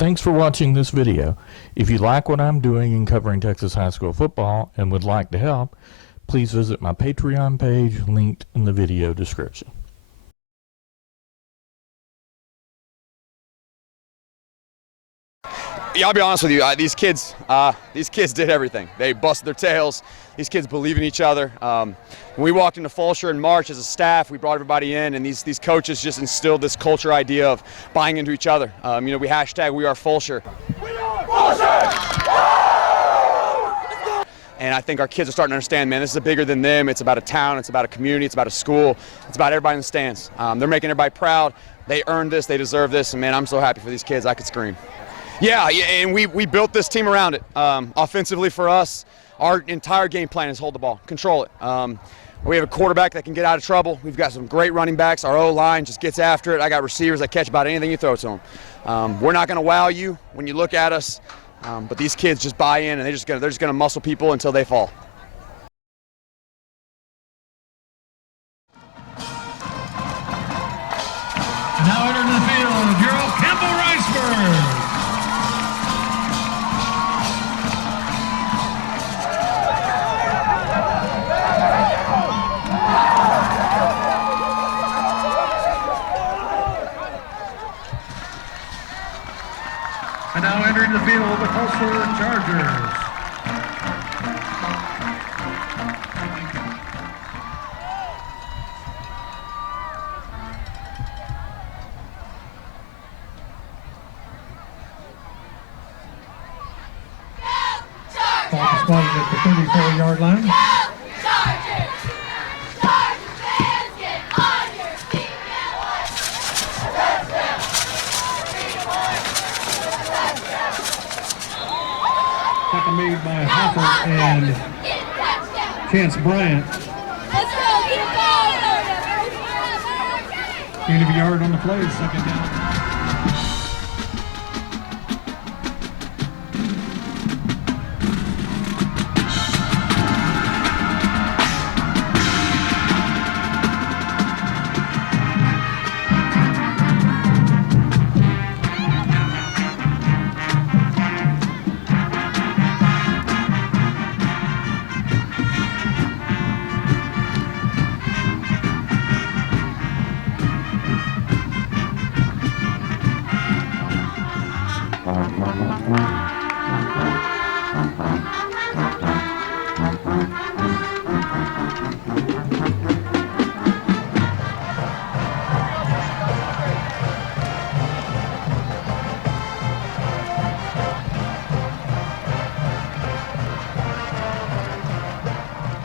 Thanks for watching this video. If you like what I'm doing in covering Texas high school football and would like to help, please visit my Patreon page linked in the video description. Yeah, I'll be honest with you. These kids did everything. They busted their tails. These kids believe in each other. When we walked into Fulshear in March as a staff, we brought everybody in, and these coaches just instilled this culture idea of buying into each other. We hashtag We Are Fulshear. We are Fulshear! And I think our kids are starting to understand, man, this is bigger than them. It's about a town. It's about a community. It's about a school. It's about everybody in the stands. They're making everybody proud. They earned this. They deserve this. And, man, I'm so happy for these kids. I could scream. Yeah, and we built this team around it. Offensively for us, our entire game plan is hold the ball, control it. We have a quarterback that can get out of trouble. We've got some great running backs. Our O-line just gets after it. I got receivers that catch about anything you throw to them. We're not going to wow you when you look at us, but these kids just buy in, and they're just going to muscle people until they fall. Now entering the field, Hero Campo Riceburg. And now entering the field, the Fulshear Chargers. Ball is spotted at the 34-yard line. Tackle made by Hopper and Chance Bryant. Gain of a yard on the play, second down.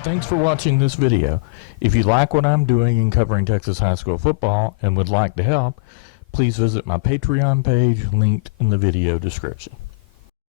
Thanks for watching this video. If you like what I'm doing in covering Texas high school football and would like to help, please visit my Patreon page linked in the video description.